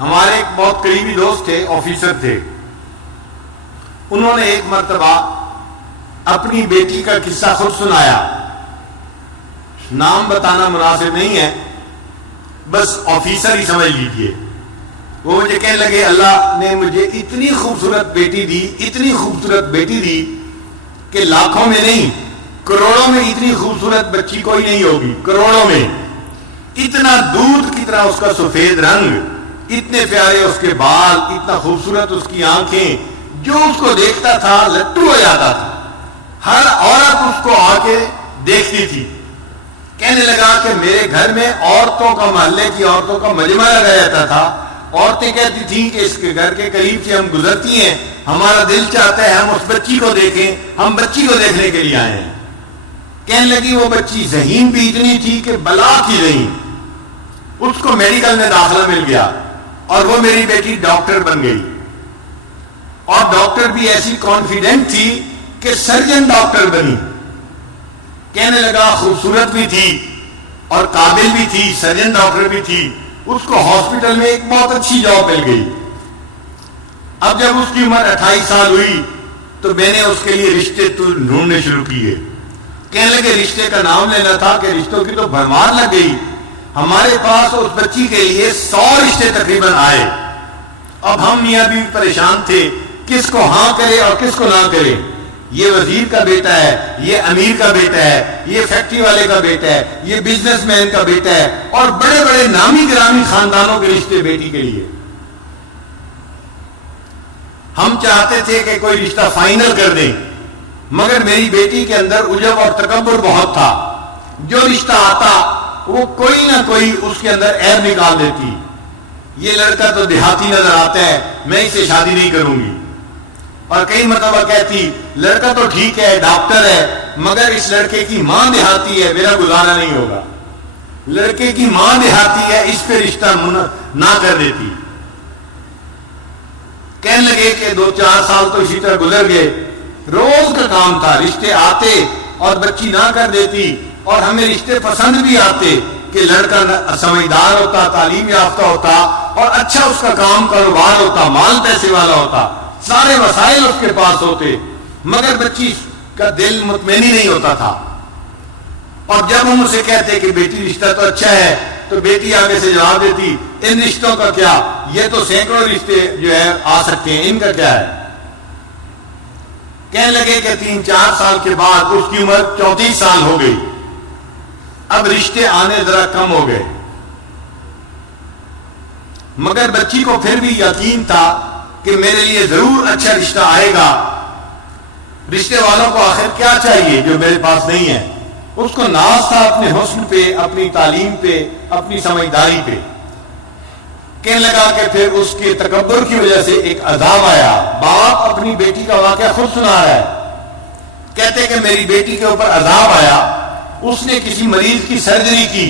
ہمارے ایک بہت قریبی دوست تھے، آفیسر تھے. انہوں نے ایک مرتبہ اپنی بیٹی کا قصہ خود سنایا. نام بتانا مناسب نہیں ہے، بس آفیسر ہی سمجھ لیجیے. وہ مجھے کہنے لگے اللہ نے مجھے اتنی خوبصورت بیٹی دی، اتنی خوبصورت بیٹی دی کہ لاکھوں میں نہیں کروڑوں میں اتنی خوبصورت بچی کوئی نہیں ہوگی. کروڑوں میں اتنا دودھ کی طرح اس کا سفید رنگ، اتنے پیارے اس کے بال، اتنا خوبصورت اس کی آنکھیں، جو اس کو دیکھتا تھا لٹو ہو جاتا تھا. ہر عورت اس کو آ کے دیکھتی تھی. کہنے لگا کہ میرے گھر میں عورتوں کا، محلے کی عورتوں کا مجمع لگا جاتا تھا. عورتیں کہتی تھیں کہ اس کے گھر کے قریب سے ہم گزرتی ہیں، ہمارا دل چاہتا ہے ہم اس بچی کو دیکھیں، ہم بچی کو دیکھنے کے لیے آئے ہیں. کہنے لگی وہ بچی ذہین بھی اتنی تھی کہ بلا کی ذہین. اس کو میڈیکل میں داخلہ مل گیا اور وہ میری بیٹی ڈاکٹر بن گئی. اور ڈاکٹر بھی ایسی کانفیڈنٹ تھی کہ سرجن ڈاکٹر بنی. کہنے لگا خوبصورت بھی تھی اور قابل بھی تھی، سرجن ڈاکٹر بھی تھی. اس کو ہاسپٹل میں ایک بہت اچھی جاب مل گئی. اب جب اس کی عمر 28 سال ہوئی تو میں نے اس کے لیے رشتے ڈھونڈنے شروع کیے. کہنے لگے رشتے کا نام لینا تھا کہ رشتوں کی تو بھرمار لگ گئی. ہمارے پاس اس بچی کے لیے 100 رشتے تقریباً آئے. اب ہم میاں بھی پریشان تھے کس کو ہاں کرے اور کس کو نہ کرے. یہ وزیر کا بیٹا ہے، یہ امیر کا بیٹا ہے، یہ فیکٹری والے کا بیٹا ہے، یہ بزنس مین کا بیٹا ہے، اور بڑے بڑے نامی گرامی خاندانوں کے رشتے بیٹی کے لیے. ہم چاہتے تھے کہ کوئی رشتہ فائنل کر دیں، مگر میری بیٹی کے اندر عجب اور تکبر بہت تھا. جو رشتہ آتا وہ کوئی نہ کوئی اس کے اندر عیب نکال دیتی. یہ لڑکا تو دیہاتی نظر آتا ہے، میں اسے شادی نہیں کروں گی. اور کئی مرتبہ کہتی لڑکا تو ٹھیک ہے، ڈاکٹر ہے، مگر اس لڑکے کی ماں دیہاتی ہے، میرا گزارا نہیں ہوگا. لڑکے کی ماں دیہاتی ہے، اس پہ رشتہ نہ کر دیتی. کہنے لگے کہ 2-4 سال تو اسی طرح گزر گئے. روز کا کام تھا، رشتے آتے اور بچی نہ کر دیتی. اور ہمیں رشتے پسند بھی آتے کہ لڑکا سمجھدار ہوتا، تعلیم یافتہ ہوتا اور اچھا اس کا کام کاروبار ہوتا، مال پیسے والا ہوتا، سارے وسائل اس کے پاس ہوتے، مگر بچی کا دل مطمئن ہی نہیں ہوتا تھا. اور جب ہم اسے کہتے کہ بیٹی رشتہ تو اچھا ہے تو بیٹی آگے سے جواب دیتی ان رشتوں کا کیا، یہ تو سینکڑوں رشتے جو ہے آ سکتے ہیں، ان کا کیا ہے. کہنے لگے کہ 3-4 سال کے بعد اس کی عمر 34 سال ہو گئی. اب رشتے آنے ذرا کم ہو گئے، مگر بچی کو پھر بھی یقین تھا کہ میرے لیے ضرور اچھا رشتہ آئے گا. رشتے والوں کو آخر کیا چاہیے جو میرے پاس نہیں ہے. اس کو ناز تھا اپنے حسن پہ، اپنی تعلیم پہ، اپنی سمجھداری پہ. کہنے لگا کہ پھر اس کے تکبر کی وجہ سے ایک عذاب آیا. باپ اپنی بیٹی کا واقعہ خود سنا رہا ہے. کہتے کہ میری بیٹی کے اوپر عذاب آیا. اس نے کسی مریض کی سرجری کی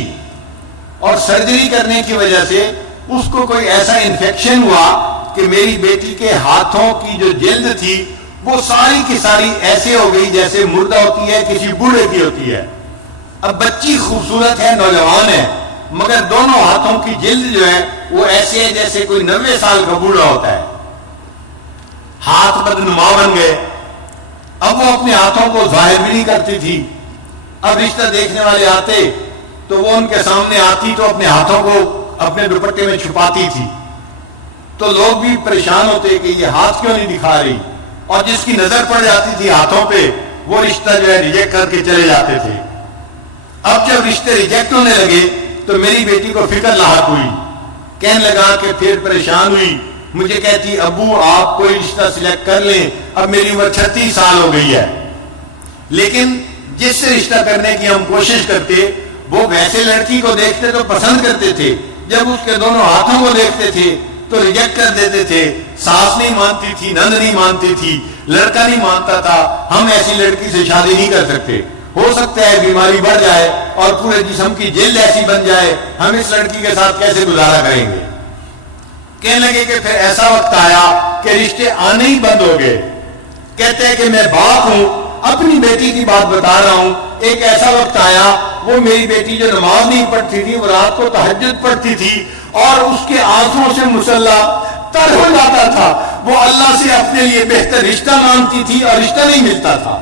اور سرجری کرنے کی وجہ سے اس کو کوئی ایسا انفیکشن ہوا کہ میری بیٹی کے ہاتھوں کی جو جلد تھی وہ ساری کی ساری ایسے ہو گئی جیسے مردہ ہوتی ہے، کسی بوڑھے کی ہوتی ہے. اب بچی خوبصورت ہے، نوجوان ہے، مگر دونوں ہاتھوں کی جلد جو ہے وہ ایسے ہے جیسے کوئی 90 سال کا بوڑھا ہوتا ہے. ہاتھ بدنما بن گئے. اب وہ اپنے ہاتھوں کو ظاہر بھی نہیں کرتی تھی. اب رشتہ دیکھنے والے آتے تو وہ ان کے سامنے آتی تو اپنے ہاتھوں کو اپنے دوپٹے میں چھپاتی تھی. تو لوگ بھی پریشان ہوتے کہ یہ ہاتھ کیوں نہیں دکھا رہی. اور جس کی نظر پڑ جاتی تھی ہاتھوں پہ وہ رشتہ جو ہے ریجیکٹ کر کے چلے جاتے تھے. اب جب رشتے ریجیکٹ ہونے لگے تو میری بیٹی کو فکر لاحق ہوئی. کہنے لگا کہ پھر پریشان ہوئی. مجھے کہتی ابو آپ کوئی رشتہ سلیکٹ کر لیں. اب میری عمر 36 سال ہو گئی ہے، لیکن جس سے رشتہ کرنے کی ہم کوشش کرتے وہ ویسے لڑکی کو دیکھتے تو پسند کرتے تھے، جب اس کے دونوں ہاتھوں کو دیکھتے تھے تو ریجیکٹ کر دیتے تھے. ساس نہیں مانتی تھی، نند نہیں مانتی تھی، لڑکا نہیں مانتا تھا. ہم ایسی لڑکی سے شادی نہیں کر سکتے. ہو سکتا ہے بیماری بڑھ جائے اور پورے جسم کی جلد ایسی بن جائے، ہم اس لڑکی کے ساتھ کیسے گزارا کریں گے. کہنے لگے کہ پھر ایسا وقت آیا کہ رشتے آنے ہی بند ہو گئے. کہتے ہیں کہ میں باپ ہوں، اپنی بیٹی کی بات بتا رہا ہوں. ایک ایسا وقت آیا وہ میری بیٹی جو نماز نہیں پڑھتی تھی وہ رات کو تہجد پڑھتی تھی اور اس کے آنسوں سے مصلی تر ہو جاتا تھا. وہ اللہ سے اپنے لیے بہتر رشتہ مانگتی تھی اور رشتہ نہیں ملتا تھا.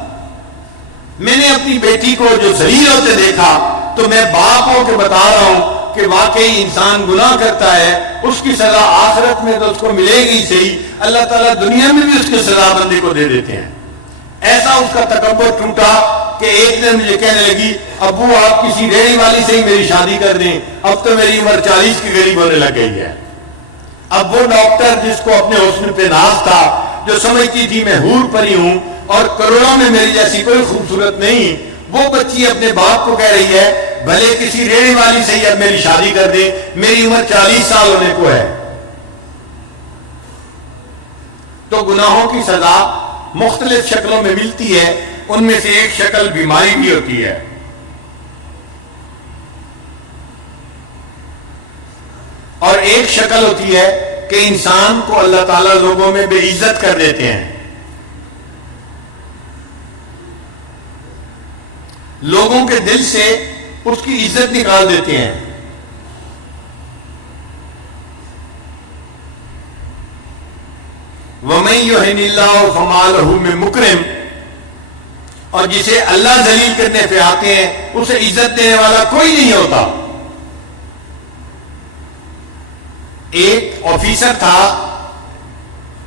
میں نے اپنی بیٹی کو جو ذلیل ہوتے دیکھا تو میں باپ ہو کے بتا رہا ہوں کہ واقعی انسان گناہ کرتا ہے, اس کی سزا آخرت میں تو اس کو ملے گی صحیح, اللہ تعالیٰ دنیا میں بھی اس کی سزا بندے کو دے دیتے ہیں. ایسا اس کا تکبر ٹوٹا کہ ایک دن مجھے کہنے لگی ابو آپ کسی ریڑھی والی سے ہی میری شادی کر دیں, اب تو میری عمر 40 کے قریب ہونے لگ گئی ہے. اب وہ ڈاکٹر جس کو اپنے حسن پہ ناز تھا, جو سمجھتی تھی میں حور پری ہوں اور کروڑوں میں میری جیسی کوئی خوبصورت نہیں, وہ بچی اپنے باپ کو کہہ رہی ہے بھلے کسی ریڑھی والی سے ہی اب میری شادی کر دیں, میری عمر 40 سال ہونے کو ہے. تو گناہوں کی سزا مختلف شکلوں میں ملتی ہے, ان میں سے ایک شکل بیماری بھی ہوتی ہے. اور ایک شکل ہوتی ہے کہ انسان کو اللہ تعالیٰ لوگوں میں بے عزت کر دیتے ہیں, لوگوں کے دل سے اس کی عزت نکال دیتے ہیں. وَمَن يُهِنِ اللَّهُ فَمَا لَهُ مِن مُكْرِمٍ, اور جسے اللہ ذلیل کرنے پہ آتے ہیں اسے عزت دینے والا کوئی نہیں ہوتا. ایک آفیسر تھا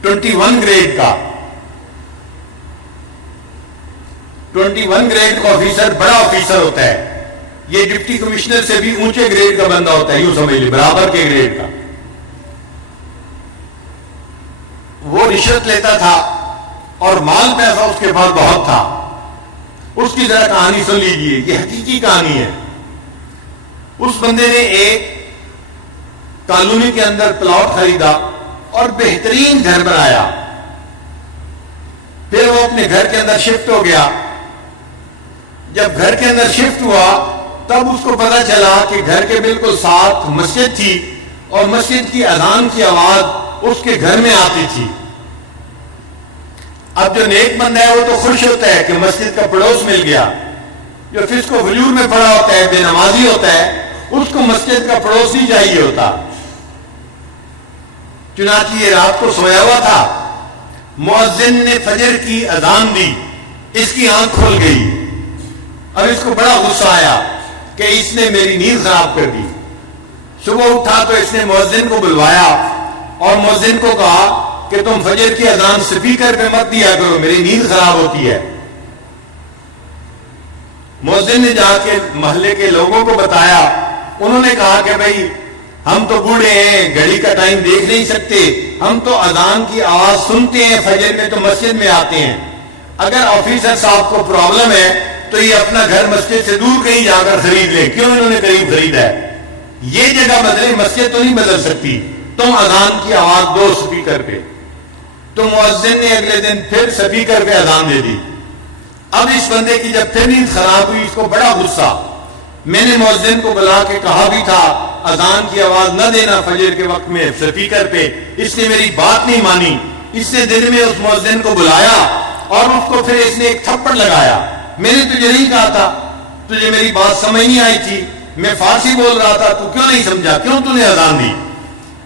21 گریڈ کا, 21 گریڈ کا آفیسر بڑا آفیسر ہوتا ہے, یہ ڈپٹی کمشنر سے بھی اونچے گریڈ کا بندہ ہوتا ہے, یوں سمجھ لیں برابر کے گریڈ کا. وہ رشوت لیتا تھا اور مال پیسہ اس کے پاس بہت تھا. اس کی ذرا کہانی سن لیجیے, یہ حقیقی کہانی ہے. اس بندے نے ایک کالونی کے اندر پلاٹ خریدا اور بہترین گھر بنایا. پھر وہ اپنے گھر کے اندر شفٹ ہو گیا. جب گھر کے اندر شفٹ ہوا تب اس کو پتا چلا کہ گھر کے بالکل ساتھ مسجد تھی اور مسجد کی اذان کی آواز اس کے گھر میں آتی تھی. اب جو نیک بندہ ہے وہ تو خوش ہوتا ہے کہ مسجد کا پڑوس مل گیا. جو فسق و فجور میں پڑا ہوتا ہے, بے نمازی ہوتا ہے, اس کو مسجد کا پڑوس نہیں چاہیے ہوتا. چنانچہ یہ رات کو سویا ہوا تھا, مؤذن نے فجر کی اذان دی, اس کی آنکھ کھل گئی. اب اس کو بڑا غصہ آیا کہ اس نے میری نیند خراب کر دی. صبح اٹھا تو اس نے مؤذن کو بلوایا اور مؤذن کو کہا کہ تم فجر کی اذان سپیکر پہ مت دیا کرو, میری نیند خراب ہوتی ہے. مؤذن نے جا کے محلے کے لوگوں کو بتایا. انہوں نے کہا کہ بھائی ہم تو بوڑھے ہیں, گھڑی کا ٹائم دیکھ نہیں سکتے, ہم تو اذان کی آواز سنتے ہیں فجر میں تو مسجد میں آتے ہیں. اگر آفیسر صاحب کو پرابلم ہے تو یہ اپنا گھر مسجد سے دور کہیں جا کر خرید لیں. کیوں انہوں نے قریب خریدا ہے؟ یہ جگہ بدلے, مسجد تو نہیں بدل سکتی. تم اذان کی آواز دو سپیکر پہ. تو مؤذن نے اگلے دن پھر سپیکر پہ اذان دے دی. اب اس بندے کی جب پھر نیند خراب ہوئی, اس کو بڑا غصہ. میں نے مؤذن کو بلا کے کہا بھی تھا اذان کی آواز نہ دینا فجر کے وقت میں سپیکر پہ, اس نے میری بات نہیں مانی. اس نے دن میں اس مؤذن کو بلایا اور اس کو پھر اس نے ایک تھپڑ لگایا. میں نے تجھے نہیں کہا تھا, تجھے میری بات سمجھ نہیں آئی تھی, میں فارسی بول رہا تھا, تو کیوں نہیں سمجھا, کیوں تو نے اذان دی؟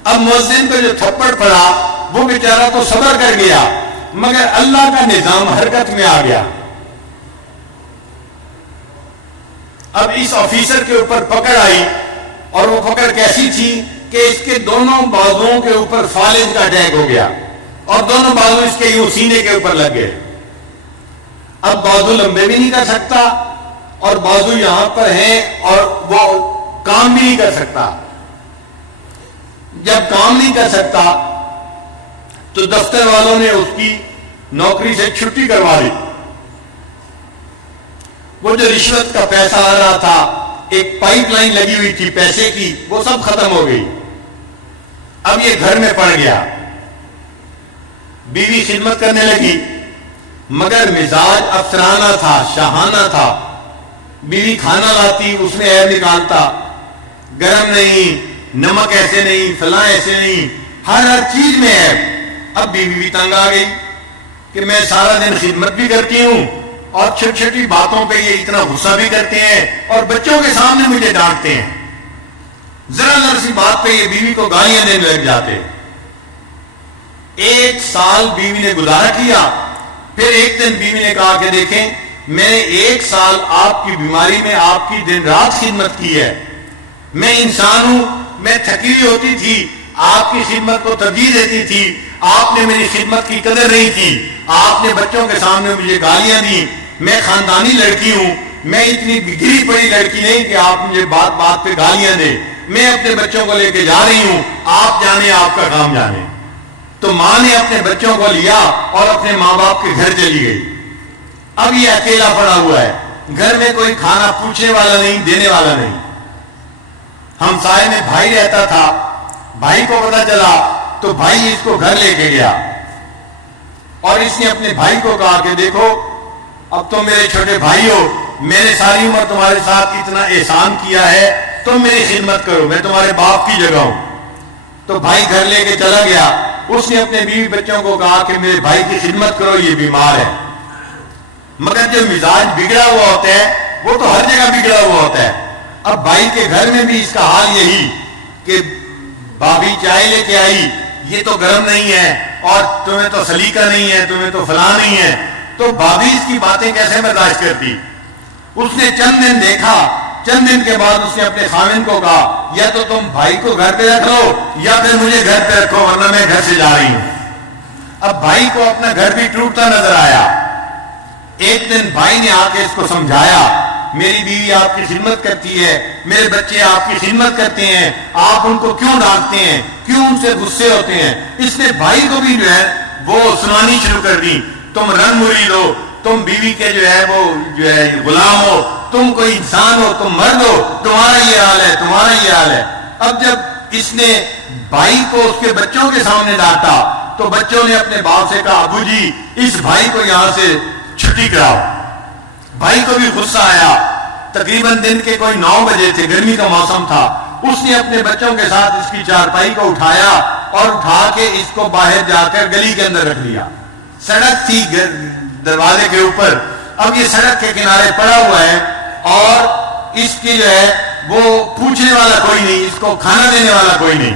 اب مؤذن کو جو تھپڑ پڑا وہ بیچارہ تو صبر کر گیا, مگر اللہ کا نظام حرکت میں آ گیا. اب اس آفیسر کے اوپر پکڑ آئی, اور وہ پکڑ کیسی تھی کہ اس کے دونوں بازوؤں کے اوپر فالج کا اٹیک ہو گیا اور دونوں بازو اس کے یوں سینے کے اوپر لگ گئے. اب بازو لمبے بھی نہیں کر سکتا اور بازو یہاں پر ہیں اور وہ کام بھی نہیں کر سکتا. جب کام نہیں کر سکتا تو دفتر والوں نے اس کی نوکری سے چھٹی کروا دی. وہ جو رشوت کا پیسہ آ رہا تھا, ایک پائپ لائن لگی ہوئی تھی پیسے کی, وہ سب ختم ہو گئی. اب یہ گھر میں پڑ گیا. بیوی خدمت کرنے لگی مگر مزاج افسرانہ تھا, شاہانہ تھا. بیوی کھانا لاتی, اس میں عیب نکالتا, گرم نہیں, نمک ایسے نہیں, فلاں ایسے نہیں, ہر چیز میں عیب. اب بیوی بھی تنگ آ گئی کہ میں سارا دن خدمت بھی کرتی ہوں اور چھوٹی چھوٹی باتوں پہ یہ اتنا غصہ بھی کرتے ہیں اور بچوں کے سامنے مجھے ڈانٹتے ہیں. ذرا سی بات پہ یہ بیوی کو گالیاں دینے لگ جاتے. 1 سال بیوی نے گزارا کیا. پھر ایک دن بیوی نے کہا کہ دیکھیں میں نے 1 سال آپ کی بیماری میں آپ کی دن رات خدمت کی ہے. میں انسان ہوں, میں تھکی ہوئی ہوتی تھی, آپ کی خدمت کو ترجیح دیتی تھی. آپ نے میری خدمت کی قدر نہیں کی. آپ نے بچوں کے سامنے مجھے گالیاں دی. میں خاندانی لڑکی ہوں, میں اتنی بگڑی پڑی لڑکی نہیں کہ آپ مجھے بات بات پہ گالیاں دیں. میں اپنے بچوں کو لے کے جا رہی ہوں, آپ جانے, آپ کا کام جانے. تو ماں نے اپنے بچوں کو لیا اور اپنے ماں باپ کے گھر چلی گئی. اب یہ اکیلا پڑا ہوا ہے, گھر میں کوئی کھانا پوچھنے والا نہیں, دینے والا نہیں. ہمسائے میں بھائی رہتا تھا, بھائی کو پتا چلا تو بھائی اس کو گھر لے کے گیا اور اس نے اپنے بھائی کو کہا کہ دیکھو اب تم میرے چھوٹے بھائی ہو, میں نے ساری عمر تمہارے ساتھ اتنا احسان کیا ہے, تم میری خدمت کرو, میں تمہارے باپ کی جگہ ہوں. تو بھائی گھر لے کے چلا گیا. اس نے اپنے بیوی بچوں کو کہا کہ میرے بھائی کی خدمت کرو, یہ بیمار ہے. مگر جو مزاج بگڑا ہوا ہوتا ہے وہ تو ہر جگہ بگڑا ہوا ہوتا ہے. اب بھائی کے گھر میں بھی اس کا حال یہی کہ بھابھی چائے لے کے آئی, یہ تو گرم نہیں ہے, اور تمہیں تو سلیقہ نہیں ہے, تمہیں تو فلاں نہیں ہے. تو بھابھی اس کی باتیں کیسے برداشت کرتی. اس نے چند دن دیکھا, چند دن کے بعد اس نے اپنے خاوند کو کہا یا تو تم بھائی کو گھر پہ رکھ لو یا پھر مجھے گھر پہ رکھو, ورنہ میں گھر سے جا رہی ہوں. اب بھائی کو اپنا گھر بھی ٹوٹتا نظر آیا. ایک دن بھائی نے آ کے اس کو سمجھایا, میری بیوی آپ کی خدمت کرتی ہے, میرے بچے آپ کی خدمت کرتے ہیں, آپ ان کو کیوں ڈانٹتے ہیں, کیوں ان سے غصے ہوتے ہیں. اس نے بھائی کو بھی جو ہے وہ سنانی شروع کر دی. تم رن مرید ہو, تم بیوی کے جو ہے غلام ہو, تم کوئی انسان ہو, تم مرد ہو, تمہارا یہ حال ہے, تمہارا یہ حال ہے. اب جب اس نے بھائی کو اس کے بچوں کے سامنے ڈانٹا تو بچوں نے اپنے باپ سے کہا ابو جی اس بھائی کو یہاں سے چھٹی کراؤ. بھائی کو بھی غصہ آیا. تقریباً دن کے کوئی 9 بجے تھے, گرمی کا موسم تھا. اس نے اپنے بچوں کے ساتھ اس کی چارپائی کو اٹھایا اور اٹھا کے اس کو باہر جا کر گلی کے اندر رکھ لیا. سڑک تھی دروازے کے اوپر. اب یہ سڑک کے کنارے پڑا ہوا ہے اور اس کی جو ہے وہ پوچھنے والا کوئی نہیں, اس کو کھانا دینے والا کوئی نہیں.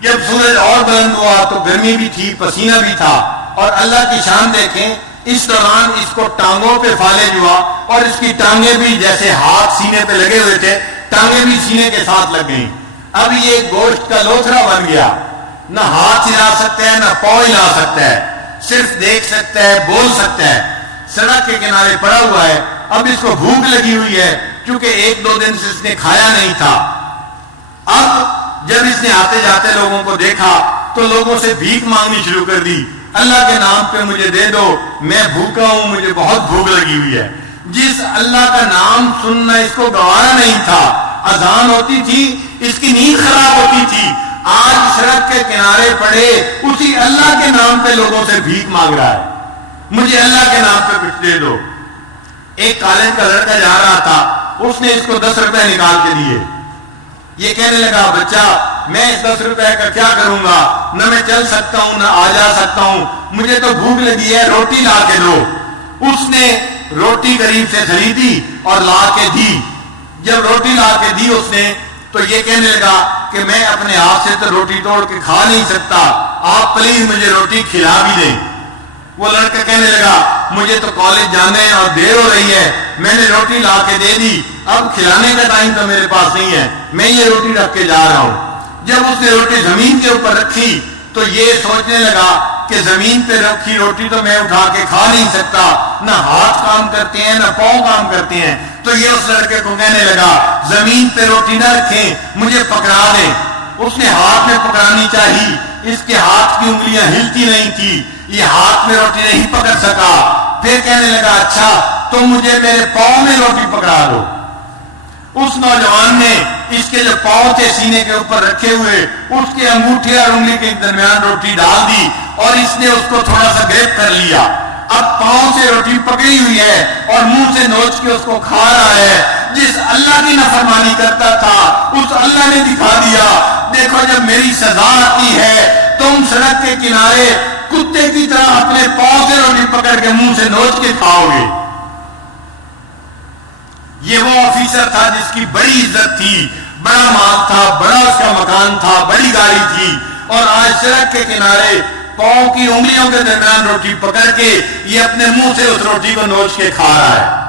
جب سورج اور بلند ہوا تو گرمی بھی تھی, پسینہ بھی تھا, اور اللہ کی شان دیکھیں اس دوران اس کو ٹانگوں پہ فالج ہوا اور اس کی ٹانگیں بھی جیسے ہاتھ سینے پہ لگے ہوئے تھے, ٹانگیں بھی سینے کے ساتھ لگ گئیں. اب یہ گوشت کا لوتھڑا بن گیا, نہ ہاتھ ہلا سکتا ہے نہ پاؤں ہلا سکتا ہے, صرف دیکھ سکتا ہے, بول سکتا ہے. سڑک کے کنارے پڑا ہوا ہے. اب اس کو بھوک لگی ہوئی ہے کیونکہ 1-2 دن سے اس نے کھایا نہیں تھا. اب جب اس نے آتے جاتے لوگوں کو دیکھا تو لوگوں سے بھیک مانگنی شروع کر دی. اللہ کے نام پہ مجھے دے دو, میں بھوکا ہوں, مجھے بہت بھوک لگی ہوئی ہے. جس اللہ کا نام سننا اس کو گوارا نہیں تھا, اذان ہوتی تھی اس کی نیند خراب ہوتی تھی, آج سڑک کے کنارے پڑے اسی اللہ کے نام پہ لوگوں سے بھیک مانگ رہا ہے, مجھے اللہ کے نام پہ کچھ دے دو. ایک کالج کا لڑکا جا رہا تھا, اس نے اس کو 10 روپے نکال کے دیے. یہ کہنے لگا بچہ میں اس 10 روپے کا کیا کروں گا, نہ میں چل سکتا ہوں نہ آ جا سکتا ہوں, مجھے تو بھوک لگی ہے, روٹی لا کے دو. اس نے روٹی غریب سے خریدی اور لا کے دی. جب روٹی لا کے دی اس نے تو یہ کہنے لگا کہ میں اپنے ہاتھ سے تو روٹی توڑ کے کھا نہیں سکتا, آپ پلیز مجھے روٹی کھلا بھی دیں. وہ لڑکا کہنے لگا مجھے تو کالج جانے اور دیر ہو رہی ہے, میں نے روٹی لا کے دے دی, اب کھلانے کا ٹائم تو میرے پاس نہیں ہے, میں یہ روٹی رکھ کے جا رہا ہوں. جب اس نے روٹی زمین کے اوپر رکھی تو یہ سوچنے لگا کہ زمین پہ رکھی روٹی تو میں اٹھا کے کھا نہیں سکتا, نہ ہاتھ کام کرتے ہیں نہ پاؤں کام کرتے ہیں. تو یہ اس لڑکے کو کہنے لگا زمین پہ روٹی نہ رکھیں, مجھے پکڑا دیں. اس نے ہاتھ میں پکڑانی چاہی, اس کے ہاتھ کی انگلیاں ہلتی نہیں تھی, یہ ہاتھ میں روٹی نہیں پکڑ سکا. پھر کہنے لگا اچھا تم مجھے میرے پاؤں میں روٹی پکڑا دو. اس نوجوان نے اس کے جو پاؤں تھے سینے کے اوپر رکھے ہوئے, اس کے انگوٹھے اور انگلی کے درمیان روٹی ڈال دی اور اس نے اس کو تھوڑا سا گرپ کر لیا. اب پاؤں سے روٹی پکڑی ہوئی ہے اور منہ سے نوچ کے اس کو کھا رہا ہے. جس اللہ کی نافرمانی کرتا تھا اس اللہ نے دکھا دیا, دیکھو جب میری سزا آتی ہے تم سڑک کے کنارے کتے کی طرح اپنے پاؤں سے روٹی پکڑ کے منہ سے نوچ کے کھاؤ گے۔ یہ وہ آفیسر تھا جس کی بڑی عزت تھی، بڑا مال تھا، بڑا اس کا مکان تھا، بڑی گاڑی تھی، اور آج سڑک کے کنارے پاؤں کی انگلیوں کے درمیان روٹی پکڑ کے یہ اپنے منہ سے اس روٹی کو نوچ کے کھا رہا ہے۔